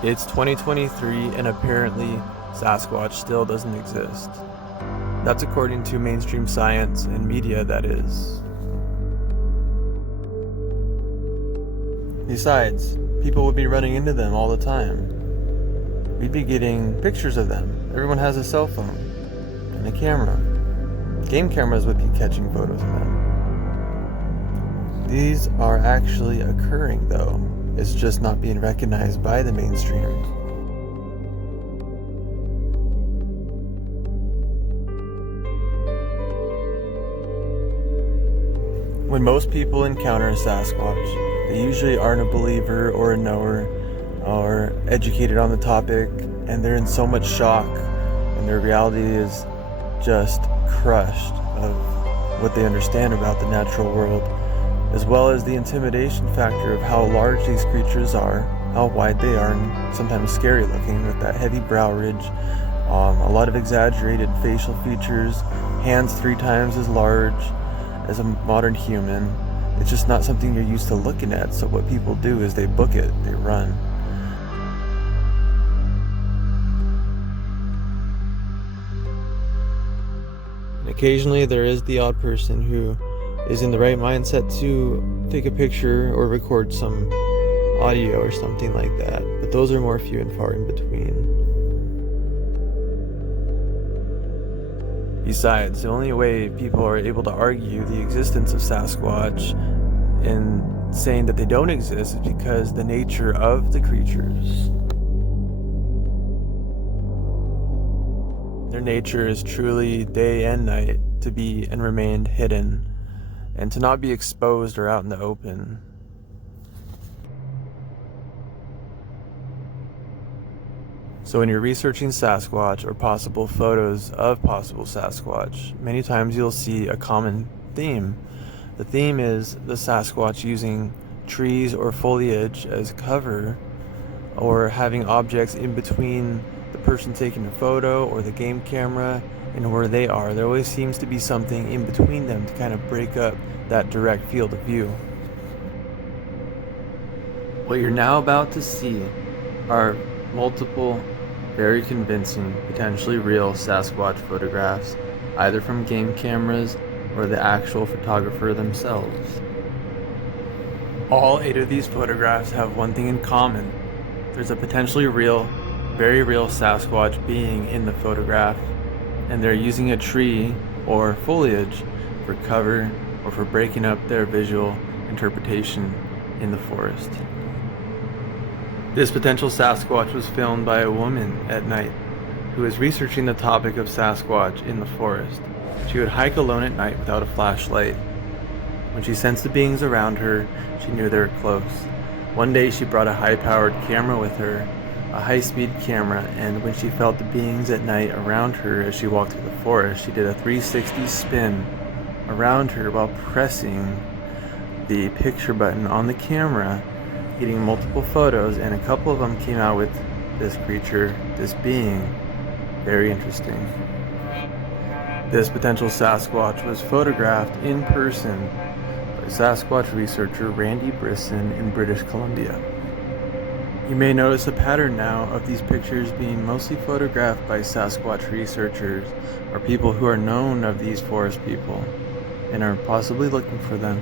It's 2023 and apparently Sasquatch still doesn't exist. That's according to mainstream science and media, that is. Besides, people would be running into them all the time. We'd be getting pictures of them. Everyone has a cell phone and a camera. Game cameras would be catching photos of them. These are actually occurring though. It's just not being recognized by the mainstream. When most people encounter a Sasquatch, they usually aren't a believer or a knower or educated on the topic, and they're in so much shock, and their reality is just crushed of what they understand about the natural world, as well as the intimidation factor of how large these creatures are, how wide they are, and sometimes scary looking with that heavy brow ridge, a lot of exaggerated facial features, hands 3 times as large as a modern human. It's just not something you're used to looking at, so what people do is they book it, they run. And occasionally there is the odd person who is in the right mindset to take a picture or record some audio or something like that, but those are more few and far in between. Besides, the only way people are able to argue the existence of Sasquatch and saying that they don't exist is because the nature of the creatures. Their nature is truly day and night to be and remain hidden, and to not be exposed or out in the open. So when you're researching Sasquatch or possible photos of possible Sasquatch, many times you'll see a common theme. The theme is the Sasquatch using trees or foliage as cover, or having objects in between the person taking the photo or the game camera and where they are. There always seems to be something in between them to kind of break up that direct field of view. What you're now about to see are multiple, very convincing, potentially real Sasquatch photographs, either from game cameras or the actual photographer themselves. All 8 of these photographs have one thing in common. There's a potentially real, very real Sasquatch being in the photograph, and they're using a tree or foliage for cover or for breaking up their visual interpretation in the forest. This potential Sasquatch was filmed by a woman at night who was researching the topic of Sasquatch in the forest. She would hike alone at night without a flashlight. When she sensed the beings around her, she knew they were close. One day she brought a high-powered camera with her, a high-speed camera, and when she felt the beings at night around her as she walked through the forest, she did a 360 spin around her while pressing the picture button on the camera, getting multiple photos, and a couple of them came out with this creature, this being. Very interesting. This potential Sasquatch was photographed in person by Sasquatch researcher Randy Brisson in British Columbia. You may notice a pattern now of these pictures being mostly photographed by Sasquatch researchers or people who are known of these forest people and are possibly looking for them.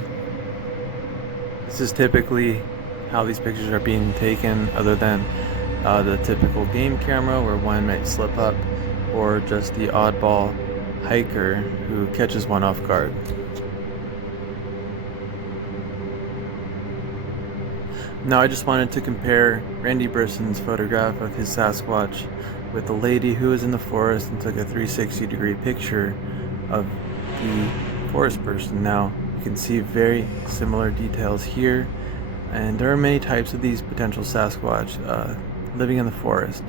This is typically how these pictures are being taken, other than the typical game camera where one might slip up, or just the oddball hiker who catches one off guard. Now I just wanted to compare Randy Brisson's photograph of his Sasquatch with the lady who was in the forest and took a 360-degree picture of the forest person. Now you can see very similar details here, and there are many types of these potential Sasquatch living in the forest.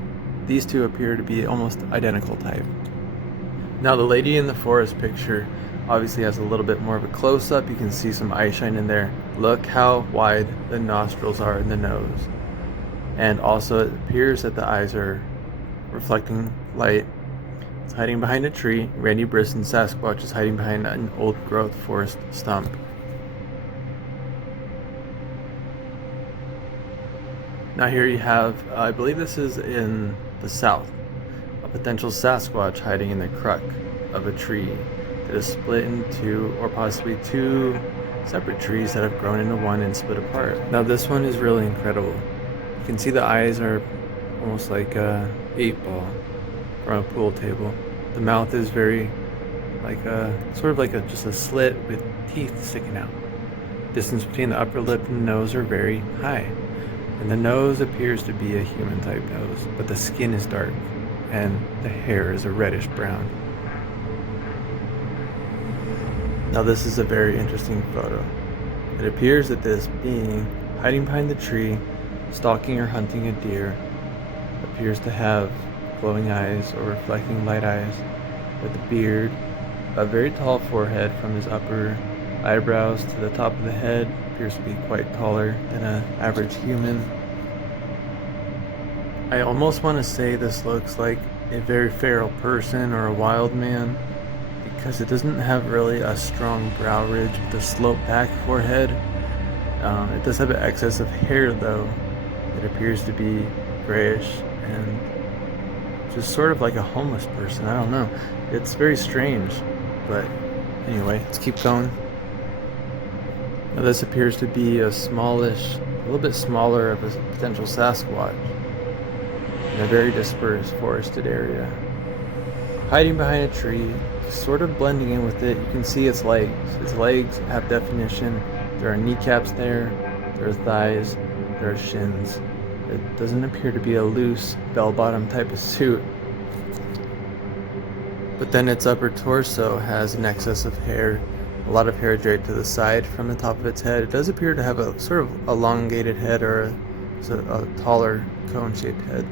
These two appear to be almost identical type. Now the lady in the forest picture obviously has a little bit more of a close-up. You can see some eye shine in there. Look how wide the nostrils are in the nose. And also it appears that the eyes are reflecting light. It's hiding behind a tree. Randy Brisson's Sasquatch is hiding behind an old-growth forest stump. Now here you have, I believe this is in the south, a potential Sasquatch hiding in the crux of a tree that is split into, or possibly two separate trees that have grown into one and split apart. Now this one is really incredible. You can see the eyes are almost like a 8-ball from a pool table. The mouth is very like a sort of like just a slit with teeth sticking out. Distance between the upper lip and nose are very high. And the nose appears to be a human type nose, but the skin is dark and the hair is a reddish brown. Now this is a very interesting photo. It appears that this being hiding behind the tree, stalking or hunting a deer, appears to have glowing eyes or reflecting light eyes, with a beard, a very tall forehead from his upper eyebrows to the top of the head, appears to be quite taller than an average human. I almost want to say this looks like a very feral person or a wild man, because it doesn't have really a strong brow ridge with a sloped back forehead. It does have an excess of hair though. It appears to be grayish and just sort of like a homeless person. I don't know. It's very strange, but anyway, let's keep going. Now this appears to be a smallish, a little bit smaller of a potential Sasquatch in a very dispersed forested area. Hiding behind a tree, sort of blending in with it, you can see its legs. Its legs have definition. There are kneecaps there are thighs, there are shins. It doesn't appear to be a loose bell-bottom type of suit. But then its upper torso has an excess of hair, a lot of hair draped to the side from the top of its head. It does appear to have a sort of elongated head or a taller cone-shaped head.